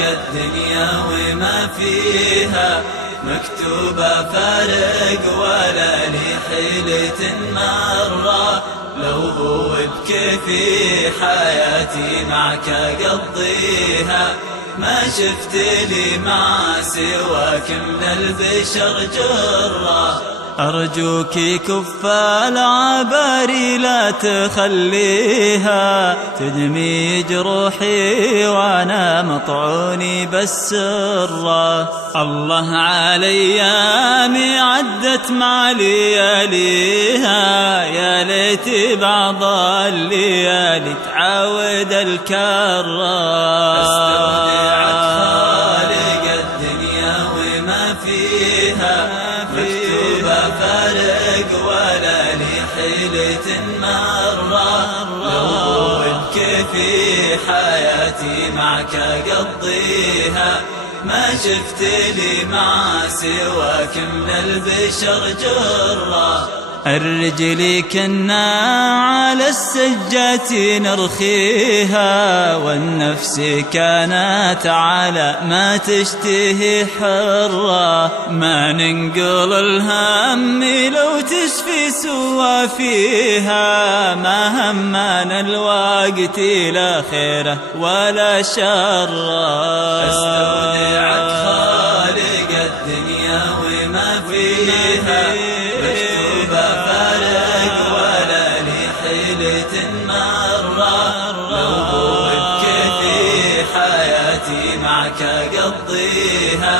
الدنيا وما فيها مكتوبة فارق ولا لي حيلة مرة. لو هو بكيفي حياتي معك أقضيها، ما شفت لي مع سواك من البشر جرة. أرجوك كف العباري لا تخليها تدمي جروحي وأنا مطعوني بالسرة. الله على أيامي عدت مع لياليها، يا ليت بعض الليالي تعاود الكرة. استودعت خالق الدنيا وما فيها مكتوبة فارق ولا لي حيلة مرة. لو بكيفي حياتي معك أقضيها، ما شفت لي مع سواك من البشر جرة. الرجل كنا على السجات نرخيها، والنفس كانت على ما تشتهي حرة. ما ننقل الهم لو تشفي سوى فيها، ما همنا الوقت لا خيره ولا شره. استودعت خالق الدنيا وما فيها مكتوبة فارق ولا لي حيلة مرة. لو بكيفي حياتي معك أقضيها،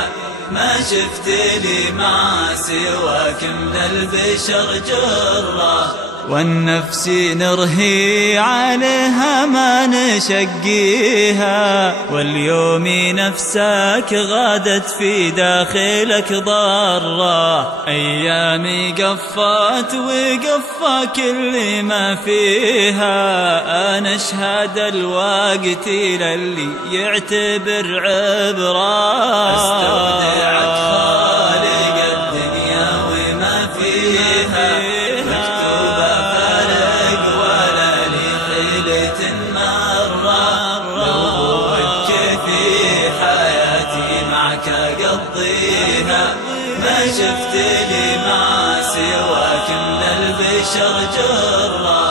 ما شفت لي مع سواك من البشر جرة. والنفس نرهي عليها ما نشقيها، واليوم نفسك غادت في داخلك ضرة. أيامي قفت وقفى كل ما فيها، أنا أشهد الوقت للي يعتبر عبرة. استودعت خالق الدنيا وما فيها مكتوبة فارق ولا لي حيلة مرة. لو بكيفي حياتي معك أقضيها، ما شفت لي مع سواك من البشر جرة.